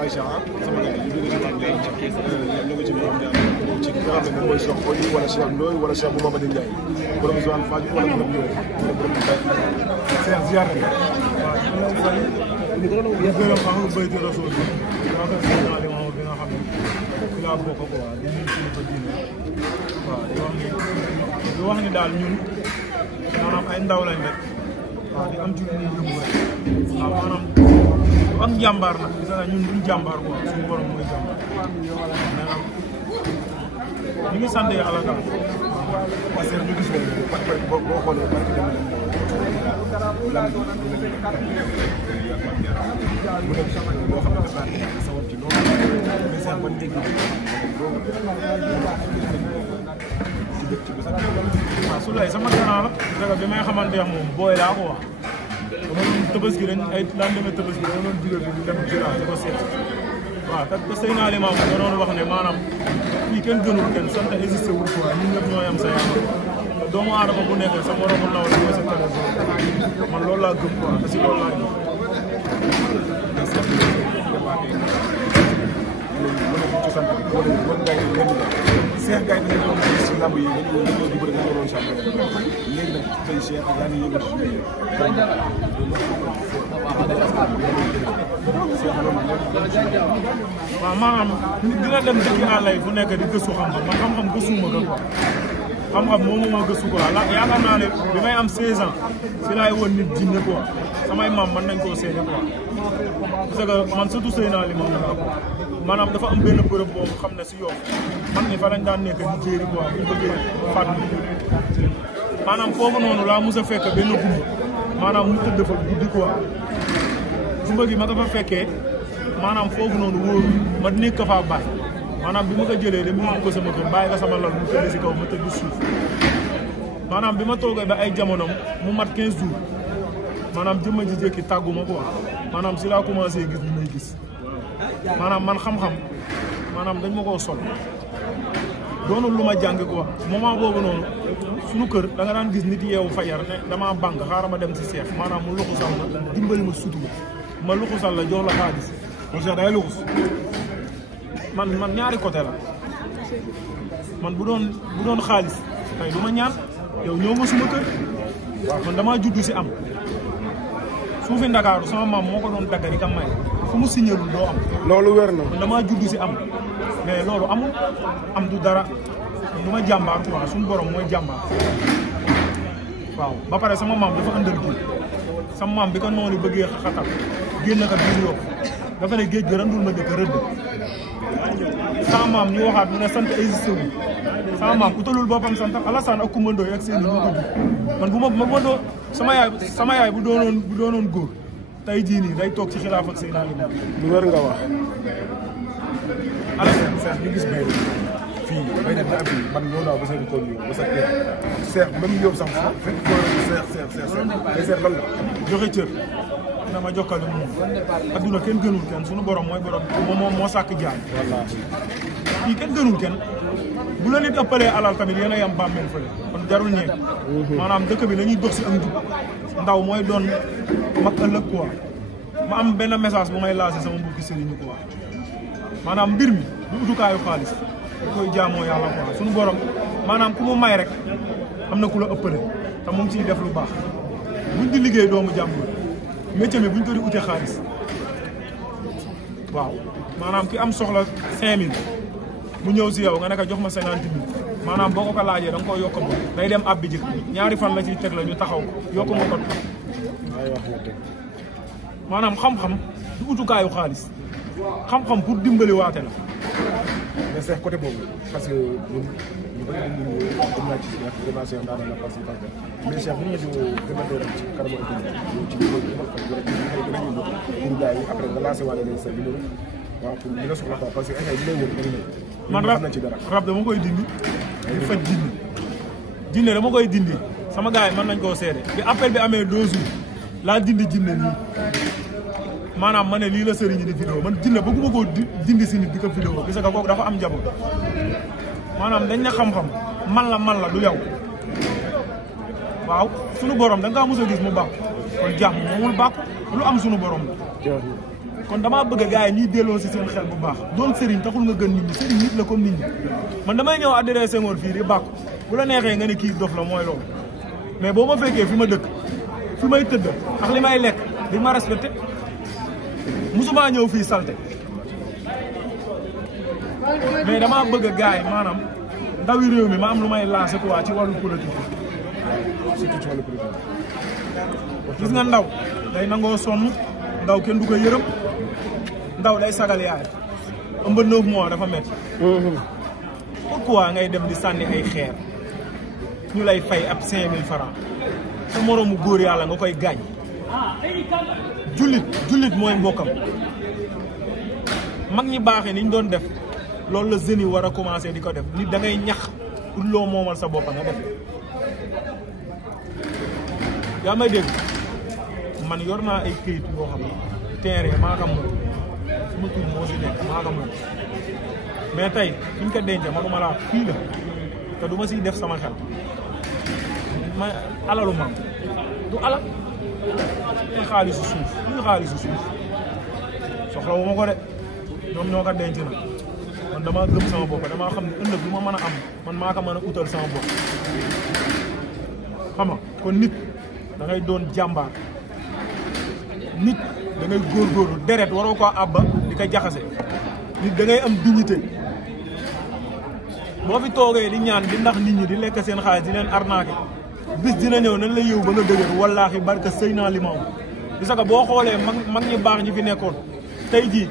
Aïcha sama gars yi ñu ngi ci borom Ndiaye ci ki nga xam ne moom mooy Cheikh Oly wala Cheikh Ndoye wala Cheikh Mouhamadou Ndiaye borom Joal Fadiouth wala borom Ndiaye wala borom Ndiaye. Cheikh ziar nañu. waaw ñu gërëm xam nga béykat rasul bi maa ngi koy naa leen bi nga xam ne fi laa bokk ko waa di nuyu kilifa diine waaw di wax ni daal ñun maanaam ay ndaw lañ rek waaw di am ci lu ñu gëm rek waaw maanaam ak njàmbaar nag gis nga ñun duñ jàmbaar quoi suñu borom mooy jàmbaar maanaam ñu ngi sant yàlla daal parce que ñu gis boo xoolee barke dama leen lan mu nekk boo xam ne dafa sawar ci loolu mais sax ban dégg waaw su lay sama gannaaw la bi may xamante ne moom booy laa ko wax dama doon Tabaski ren ay lan demee Tabaski dama doon jóge bi dem Djilane di ko seet waaw te ko sëy naa li maam da doon wax ne maanaam fii kenn gënul kenn sant existé wul quoi ñun ñëpp ñooy am sa yaakaar doomu aadama bu nekk sa moromu ndaw la mooy sa téléphone man loolu laa gëm quoi te si loolu laa gëm. Cheikh Gaye dañu doon gis ci lamb yi dañoo di bëri dañoo doon champion léegi nag tey Cheikh yaa ngi yëngal waaw maanaam nit dina dem dëkk àll yi fu nekk di gëstu xam-xam man xam-xam gëstuwuma ko quoi xam-xam moomu ma gëstu quoi la yaakaar naa ne bi may am 16 ans si laay woon nit jinne quoi samay maam mën nañ koo seede quoi parce que man surtout sëy naa li ma maanaam dafa am benn bërëb boobu xam ne si yow man ni fa lañ daan nekk di jéeri quoi bu ñu bëggee faat maanaam foofu noonu laa mos a fekk benn gumba maanaam mu tëdd fa guddi quoi gumba gi ma ko fa fekkee maanaam foofu noonu wóoru ma nekk ko faa bàyyi maanaam bi ma ko jëlee dem yóbbu ko sama kër bàyyi ko sama lal mu tëdd si kaw ma tëdd suuf maanaam bi ma toogee ba ay jamonoom mu mat 15 jours maanaam jëmma ji jékki tàggu ma quoi maanaam si laa commencé gis li may gis maanaam man xam-xam maanaam dañ ma koo sol doonul lu ma jàng quoi moment boobu noonu suñu kër da nga daan gis nit yeewu fajar ne damaa bànk xaaral ma dem si seex maanaam mu luxusal ma dimbali ma sutu ma luxusal la jox la xaalis mon seex day luxus man ñaari côté la man bu doon xaalis tey du ma ñaan yow ñëw nga suma kër man damaa juddu si am suufi Ndakaaru sama maam moo ko doon dagg di ka may fu mu signalul doo am. loolu wér na. man damaa juddu si am mais loolu amul am du dara du ma jàmbaar quoi suñu borom mooy jàmbaar waaw ba pare sama maam dafa àndal gi sama maam bi ko noonu bëggee xatal génn ka biir yokk dafa ne géej gi randul ma dëkk rëdd sama maam ñu waxaat mu ne sant existé wu sama maam ku talul boppam sant Alassane ak Coumba Ndoye ak seen i ko man bu ma doo sama yaay bu doonoon góor tey jii nii day toog ci xilaaf ak seen alim lu wër nga wax Alassane Cheikh ñu gis bay fii bay def ab man ñoo daaw ba seen tool yi ba sa kër Cheikh même yow sax fekk ko Cheikh lan la joxe cër na ma jokkale moom adduna kenn gënul kenn suñu borom mooy borom moom moo sàkk jaam wallaahi fii kenn gënul kenn bu la nit ëppalee alal tamit yéen a yam bàmmeel fële kon jarul ñeeg maanaam dëkk bi dañuy dox si ak njub ndaw mooy doon mag ëllëg quoi ma am benn message bu may lancé sama mbokki sëriñu quoi maanaam mbir mi du utukaayu xaalis da koy jaamoo yàlla quoi suñu borom maanaam ku mu may rek am na ku la ëppale te mu ngi ciy def lu baax buñ di liggéey doomu jàmbur métier mi buñ ko di ute xaalis waaw maanaam ki am soxla 5000 mu ñëw si yow nga ne ko jox ma 50 000 maanaam boo ko laajee da nga koo yokk moom day dem ab bi jëkk ñaari fan la ciy teg la ñu taxaw yokk ma ko maanaam xam-xam du utukaayu xaalis xam-xam pour dimbali waate la. mais c'est côté boobu parce que ñun ñu bëri dañu am naa ci vraiment Cheikh daanaka la parce que mais Cheikh bu ñu gën a doon ci kanamu ci pour gars yi après nga lancé waale leen sa numéro waaw pour ñu la soxla quoi parce que ay ñu lay wër bëri na man rab dama koy dindi di faj jinne dama koy dindi sama gars yi mën nañ koo seede bi appel bi amee 2 jours laa dindi jinne nii maanaam ma ne lii la sëriñ di vidéo man jinne bëgguma koo dindi si nit di ko vidéo gis nga kooku dafa am njaboot maanaam dañ ne xam-xam man la du yow waaw sunu borom da nga kaa mos a gis mu baax kon jàmm moomul bàkku lu am sunu borom la kon damaa bëgg gars yi ñuy delloo si seen xel bu baax doon sëriñ taxul nga gën nit ñi sëriñ nit la comme nit ñi man damay ñëw adressé Senghor fii di bàkku bu la neexee nga ne kii dof la mooy loolu mais boo ma fekkee fi ma dëkk fi may tëdd ak li may lekk di ma respecté musuma ñëw fii salte mais damaa bëgg gars yi maanaam ndawi réew mi ma am lu may lancé quoi ci wàllu politique surtout ci wàllu politique gis nga ndaw day nangoo sonn ndaw kenn du ko yërëm ndaw day sagal yaay ëmb 9 mois dafa métti. pourquoi ngay dem di sànni ay xeer ñu lay fay ab 5000 francs sa moroomu góor yàlla nga koy gaañ jullit mooy mbokkam mag ñi baaxee ni ñu doon def loolu la jeunes yi war a commencé di ko def nit da ngay ñax pour loo moomal sa bopp nga def yaa may dégg man yor naa ay këyit yoo xam ne terrain maa ko moom suma tur moo si nekk maa ko moom mais tey fi ñu ko denc manuma laa fii la te du ma siy def sama xel ma alalu mam du alal ñu xaalisu suuf ñu xaalisu suuf soxla wu ma ko de ñoom ñoo ko denc na man damaa gëm sama bopp damaa xam ne ëllëg lu ma mën a am man maa ko mën a utal sama bopp xam nga kon nit da ngay doon jàmbaar nit da ngay góorgóorlu deret waroo ko àbba di ko jaxase nit da ngay am dignité boo fi toogee di ñaan di ndax nit ñi di lekk seen xaalis di leen arnaqué bis dina ñëw nañ la yëw ba nga dëgër wallaahi barka sëy naa limaam parce que boo xoolee mag ñi baax ñi fi nekkoon tey jii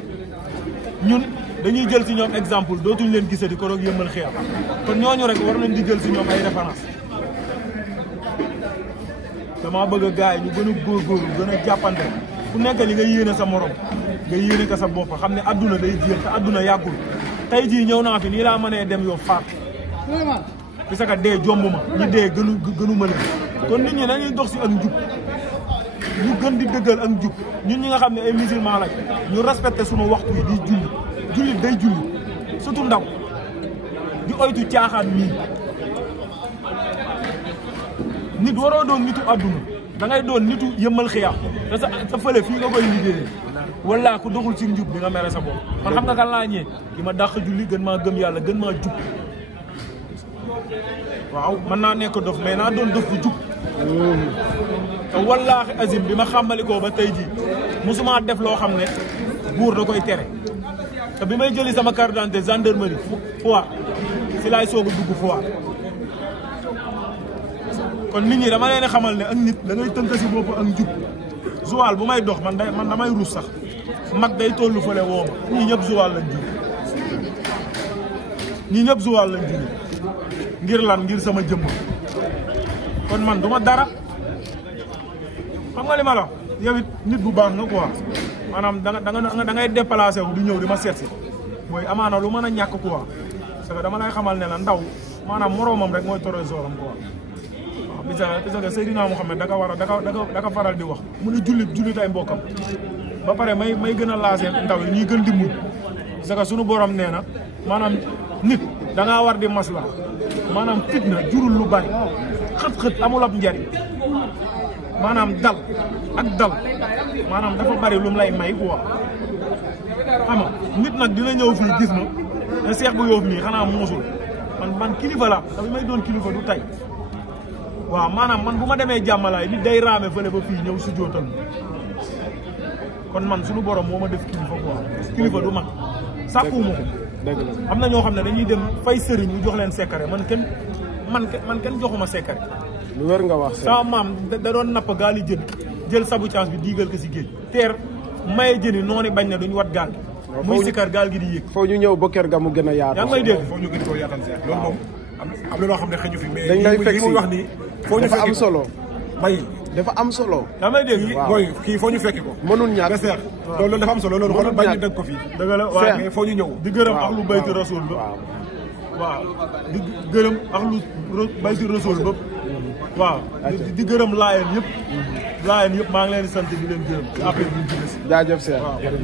ñun dañuy jël si ñoom exemple dootuñ leen gisati ko roog yëmbal xeer kon ñooñu rek war nañ di jël si ñoom ay référence dama bëgg gars yi ñu gën a góorgóorlu gën a jàppante ku nekk li nga yéene sa morom nga yéene ko sa bopp xam ne adduna day jéem te adduna yàggul tey jii ñëw naa fi nii laa mënee dem yow faat parce que dee jomb ma ñi dee gënu ma leen kon nit ñi dañuy dox si ak njub ñu gën di dëggal ak njub ñun ñi nga xam ne ay musulman lañ ñu respecté sunu waxtu yi di julli jullit day julli surtout ndaw di oytu caaxaan mii nit waroo doon nitu adduna da ngay doon nitu yëmmal xiyaam te sa fële fii nga koy liggéeyee wala ku doxul ci njub di nga mere sa bopp man xam nga kan laa ñee ki ma dàq julli gën maa gëm yàlla gën maa jub waaw mën naa nekk dof mais naa doon dof bu jub te wallaahi azim bi ma xàmbalikoo ba tey jii musuma def loo xam ne buur da koy tere te bi may jëli sama carte d'identité gendarmerie fois si laay soog a dugg fois kon nit ñi dama leen xamal ne ak nit da ngay tënk si bopp ak njub Joal bu may dox man damay ruus sax mag day tollu fële woo ma ñii ñëpp Joal lañ jóge ñii ñëpp Joal lañ jóge ngir lan ngir sama jëmm kon man du ma dara xam nga li ma la yow it nit bu baax nga quoi maanaam da ngay déplacé wu di ñëw di ma seet si mooy amaana lu mën a ñàkk quoi parce que dama lay xamal ne la ndaw maanaam moroomam rek mooy trésor-am quoi waaw parce que Seydina Mouhamed da ka faral di wax mu ne jullit ay mbokkam ba pare may gën a lancé ndaw yi ñuy gën di muñ parce que sunu borom nee na maanaam nit da ngaa war di masla maanaam fitna jurul lu bari xët-xët amul ab njariñ maanaam dal maanaam dafa bari lu mu lay may quoi xam nga nit nag dina ñëw fii gis ma ne Cheikh bu Yoff nii xanaa muusul man kilifa la dafa may doon kilifa du tey waaw maanaam man bu ma demee jàmmalaay nit day raame fële ba fii ñëw si jootal kon man suñu borom moo ma def kilifa quoi kilifa du man sàkkuwuma ko am na ñoo xam ne dañuy dem fay sëriñ ñu jox leen secret man kenn joxuma secret lu wér nga wax sama maam da doon napp gaal yi jën jël sabu chance bi diigal ko si géej teer maye jën yi noonu bañ na duñ wat gaal gi muy sikar gaal gi di yéeg foo ñu ñëw ba kër ga mu gën a yaatu yaa ngi may dégg foo ñu gën koo yaatal seet loolu moom am na loo xam ne xëju fi mais dañ lay fekk si wax nii foo ñu dafa am solo may dafa am solo yaa may dégg booy kii foo ñu fekki ko mënul ñàkk nga seex loolu dafa am solo loolu xoolal bañ ñu dëgg ko fii dëgg la waaw mais foo ñu ñëw di gërëm ak lu bayti rasul ba waaw di gërëm ak lu bayti rasul ba waaw di gërëm laayeen yëpp maa ngi leen di sant di leen gërëm ci affaire bi ñu jóge si jaajëf Cheikh